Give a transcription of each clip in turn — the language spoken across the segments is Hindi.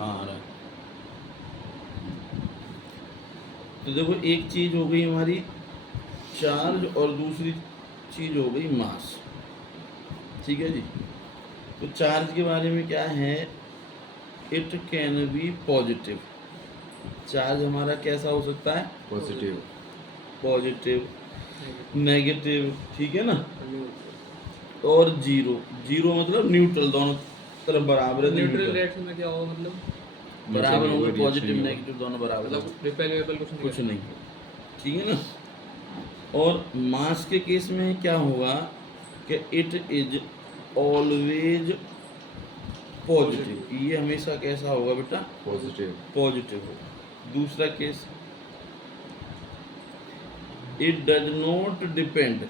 हाँ आ रहा है। तो देखो एक चीज हो गई हमारी चार्ज और दूसरी चीज हो गई मास। ठीक है जी। तो चार्ज के बारे में क्या है, it can be positive. Charge हमारा कैसा हो सकता है, पॉजिटिव, पॉजिटिव, नेगेटिव, ठीक है ना, और जीरो। जीरो मतलब न्यूट्रल, दोनों तरफ बराबर है। न्यूट्रल रिएक्शन में क्या होगा मतलब? बराबर नहीं होंगे, होगा, पॉजिटिव reaction नहीं नेगेटिव दोनों बराबर मतलब होंगे, रिपेल वेपेल कुछ नहीं, ठीक है ना। और मास के केस में क्या होगा कि इट इज ऑलवेज पॉजिटिव। ये हमेशा कैसा होगा बेटा, पॉजिटिव, पॉजिटिव होगा। दूसरा case, it does not depend,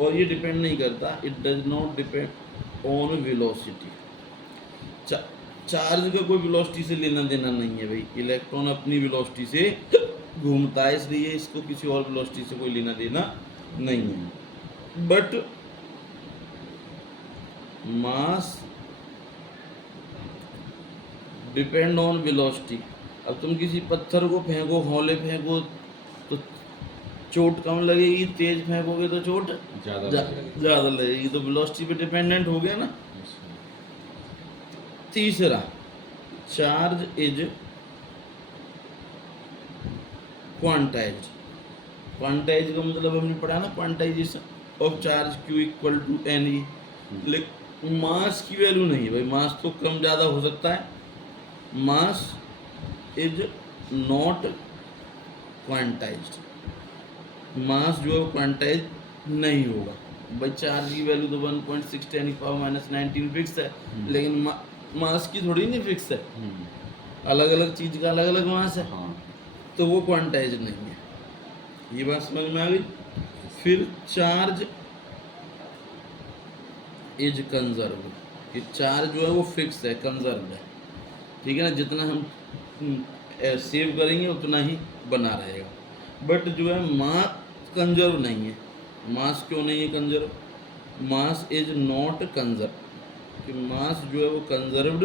और ये डिपेंड नहीं करता, it does not depend on velocity. Charge का कोई वेलोसिटी से लेना देना नहीं है भाई, इलेक्ट्रॉन अपनी वेलोसिटी से घूमता है, इसलिए इसको किसी और वेलोसिटी से कोई लेना देना नहीं है। But mass depend on velocity. अब तुम किसी पत्थर को फेंको, हौले फेंको तो चोट कम लगेगी, तेज फेंकोगे तो चोट ज़्यादा ज़्यादा लगेगी। तो वेलोसिटी पे डिपेंडेंट हो गया ना। तीसरा, चार्ज इज क्वांटाइज्ड। क्वांटाइज का मतलब हमने पढ़ा ना, quantization of charge Q equal to N E. लेकिन मास की वैल्यू नहीं है भाई, मास तो कम ज़्यादा हो सकता है, मास इज नॉट क्वांटाइज्ड। मास जो है क्वांटाइज नहीं होगा भाई। चार्ज की वैल्यू तो 1.6 × 10⁻19 फिक्स है, लेकिन मास की थोड़ी नहीं फिक्स है, अलग अलग चीज का अलग अलग मास है। हाँ, तो वो क्वांटाइज नहीं है। ये बात समझ में आ गई। फिर चार्ज इज कंजर्व, कि चार्ज जो है वो फिक्स है, कंजर्व है, ठीक है ना। जितना हम सेव करेंगे उतना ही बना रहेगा। बट जो है मास कंजर्व नहीं है। मास क्यों नहीं है conserve, mass is not conserve, कि मास जो है वो कंजर्व्ड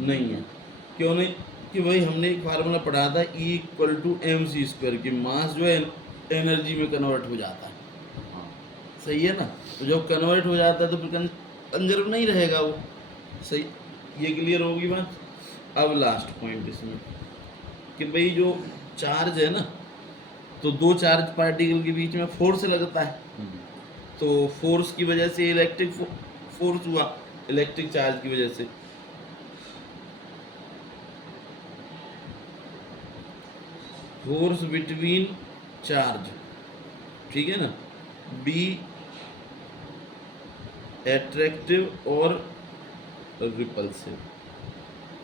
नहीं है। क्यों नहीं, कि भाई हमने एक फार्मूला पढ़ा था E = mc², कि मास जो है एनर्जी में कन्वर्ट हो जाता है, सही है ना। तो जब कन्वर्ट हो जाता है तो फिर कंजर्व नहीं रहेगा वो, सही। ये क्लियर होगी बात। अब लास्ट पॉइंट इसमें, कि भाई जो चार्ज है ना, तो दो चार्ज पार्टिकल के बीच में फोर्स लगता है, तो फोर्स की वजह से इलेक्ट्रिक फोर्स हुआ, इलेक्ट्रिक चार्ज की वजह से। फोर्स बिटवीन चार्ज, ठीक है ना, बी एट्रैक्टिव और रिपल्सिव।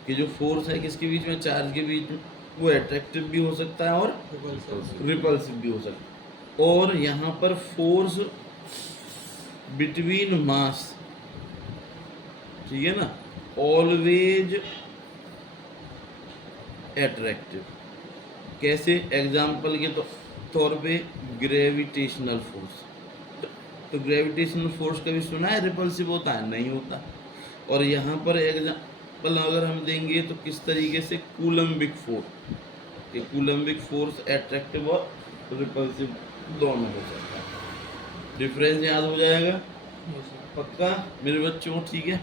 कि जो फोर्स है किसके बीच में, चार्ज के बीच में, वो एट्रैक्टिव भी हो सकता है और रिपल्सिव भी हो सकता है। और यहाँ पर फोर्स बिटवीन मास, ठीक है ना, ऑलवेज एट्रैक्टिव। कैसे, एग्जाम्पल के तौर पे ग्रेविटेशनल फोर्स। तो ग्रेविटेशनल फोर्स कभी सुना है रिपल्सिव होता है, नहीं होता। और यहाँ पर एग्जाम्पल अगर हम देंगे तो किस तरीके से, कूलम्बिक फोर्स, कि कूलम्बिक फोर्स एट्रैक्टिव और रिपल्सिव दोनों हो सकता है। डिफरेंस याद हो जाएगा पक्का मेरे बच्चों, ठीक है।